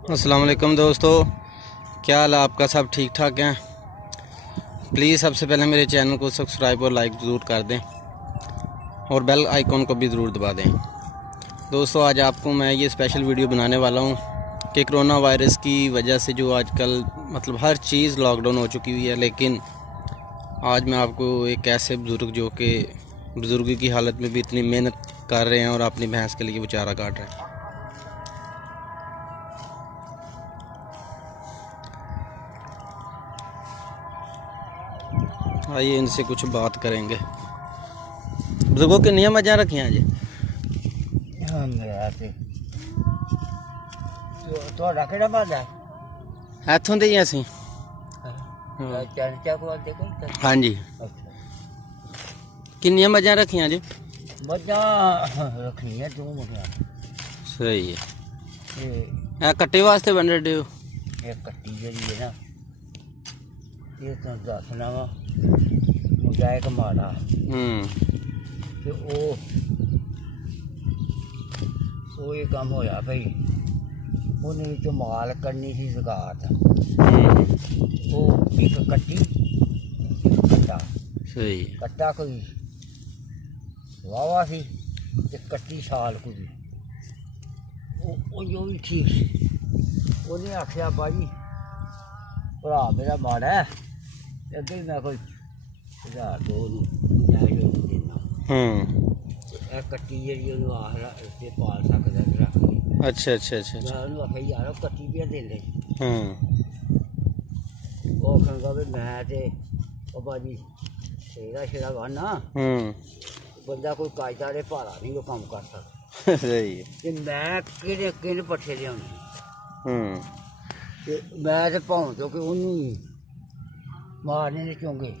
अस्सलाम वालेकुम दोस्तों, क्या हाल है आपका? सब ठीक ठाक हैं? प्लीज़ सबसे पहले मेरे चैनल को सब्सक्राइब और लाइक ज़रूर कर दें और बेल आइकॉन को भी ज़रूर दबा दें। दोस्तों, आज आपको मैं ये स्पेशल वीडियो बनाने वाला हूँ कि कोरोना वायरस की वजह से जो आजकल मतलब हर चीज़ लॉकडाउन हो चुकी हुई है, लेकिन आज मैं आपको एक ऐसे बुज़ुर्ग जो कि बुज़ुर्गी की हालत में भी इतनी मेहनत कर रहे हैं और अपनी भैंस के लिए बेचारा काट रहे हैं। आइए इनसे कुछ बात करेंगे। बुजुर्गों के नियम मजा रखी हैं जी। इतों दे ही असी। हाँ जी, किन्नियां मझां रखियां जी? सही है। कट्टे वास्ते बन रहे हो? कट्टी जी है ना, ये तो दसना वा मुझा एक माड़ा ते ਉਹ ਇਹ ਕੰਮ ਹੋਇਆ ਭਈ ਉਹਨੇ ਵਿੱਚੋਂ ਮਾਲ ਕੱਢਣੀ ਸੀ ਜ਼ਕਾਤ, ਉਹ ਇੱਕ ਕੱਟੀ ਕੱਟਾ। ਸਹੀ ਕੱਟਾ ਕੋਈ ਵਾਵਾ ਸੀ ਤੇ ਕੱਟੀ ਸਾਲ ਕੋਈ ਉਹ ਜੋ ਵੀ ਠੀਕ ਸੀ। ਉਹਨੇ ਆਖਿਆ ਬਾਜੀ ਭਰਾ ਮੇਰਾ ਮਾੜਾ ਹੈ, ਅੱਗੇ ਮੈਂ ਕੋਈ 1000-2 ਨੂੰ ਜਾਇਜ਼ ਹੋ ਦੇਣਾ। ਇਹ ਕੱਟੀ ਜਿਹੜੀ ਉਹਨੂੰ ਆਖਰਾ ਤੇ ਪਾਲ ਸਕਦਾ ਰੱਖ ਕੇ। ਅੱਛਾ ਅੱਛਾ ਅੱਛਾ ਮੈਂ ਉਹਨੂੰ ਆਖਿਆ ਯਾਰ ਉਹ ਕੱਟੀ ਵੀ ਦੇ ਲੈ। ਉਹ ਕਹਿੰਦਾ ਵੀ ਮੈਂ ਤੇ ਉਹ ਬਾਜੀ ਸ਼ੇਰਾ ਵਾਨਾ ਬੰਦਾ ਕੋਈ ਕਾਇਦਾ ਦੇ ਭਾਰਾ ਨਹੀਂ ਉਹ ਕੰਮ ਕਰ ਸਕਦਾ। ਸਹੀ ਤੇ ਮੈਂ ਕਿਹੜੇ ਪੱਠੇ ਲਿਆਉਣੇ ਤੇ ਮੈਂ ਤੇ ਭਾਉਂ ਤੋਂ ਕਿ ਉਹਨੂੰ ਹੀ ਮਾਰਨੇ ਨੇ ਚੁੰਗੇ।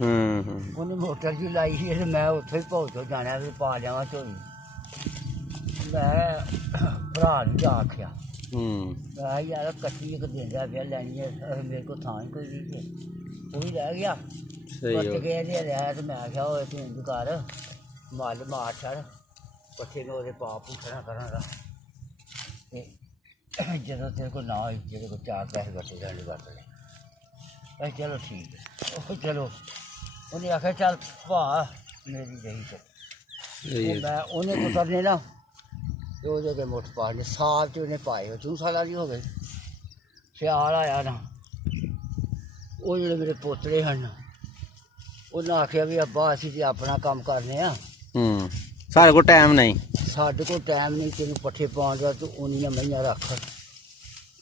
ਉਹਨੇ ਮੋਟਰ ਜੀ ਲਾਈ ਸੀ ਤੇ ਮੈਂ ਉੱਥੇ ਹੀ ਭੌਂ ਤੋਂ ਜਾਣਾ ਵੀ ਪਾ ਲਿਆਵਾਂ ਝੋਲੀ। ਮੈਂ ਭਰਾ ਨੂੰ ਜਾ ਆਖਿਆ, ਮੈਂ ਯਾਰ ਕੱਟੀ ਇੱਕ ਦਿੰਦਾ ਪਿਆ ਲੈਣੀ ਹੈ, ਮੇਰੇ ਕੋਲ ਥਾਂ ਹੀ ਕੋਈ ਨਹੀਂ। ਉਹ ਵੀ ਰਹਿ ਗਿਆ ਪੱਟ ਕੇ ਲਿਆ ਤੇ ਮੈਂ ਆਖਿਆ ਉਹ ਤੂੰ ਇੰਝ ਕਰ ਮੱਲ ਮਾਰ ਛੱਡ ਪੱਠੇ ਨੂੰ ਉਹਦੇ ਪਾ ਪੁੱਛਣਾ ਕਰਾਂਗਾ ਤੇ ਜਦੋਂ ਤੇਰੇ ਕੋਲ ਨਾ ਹੋਈ ਜਿਹਦੇ ਕੋਲ 4 ਪੈਸੇ ਬਚੇ ਜਾਣੇ ਵਰਤ ਲੈ। ਚਲੋ ਠੀਕ ਹੈ। ਉਹ ਚਲੋ ਉਹਨੇ ਆਖਿਆ ਚੱਲ ਭਾ ਮੇਰੀ ਰਹੀ ਤੇ ਮੈਂ ਉਹਨੇ ਕੁਤਰਨੇ ਨਾ ਤੇ ਉਹਦੇ ਕੇ ਮੁੱਠ ਪਾਣੇ ਸਾਲ 'ਚ ਉਹਨੇ ਪਾਏ। 2 ਸਾਲਾਂ ਦੀ ਹੋ ਗਏ। ਸਿਆਲ ਆਇਆ ਨਾ, ਉਹ ਜਿਹੜੇ ਮੇਰੇ ਪੋਤਰੇ ਹਨ ਉਹਨਾਂ ਆਖਿਆ ਵੀ ਅੱਬਾ ਅਸੀਂ ਤੇ ਆਪਣਾ ਕੰਮ ਕਰਨੇ ਆ, ਸਾਡੇ ਕੋਲ ਟਾਈਮ ਨਹੀਂ। ਸਾਡੇ ਕੋਲ ਟਾਈਮ ਨਹੀਂ, ਤੈਨੂੰ ਪੱਠੇ ਪਾਉਣ ਦਾ ਤੂੰ ਉਨੀਆਂ ਮਹੀਆਂ ਰੱਖ।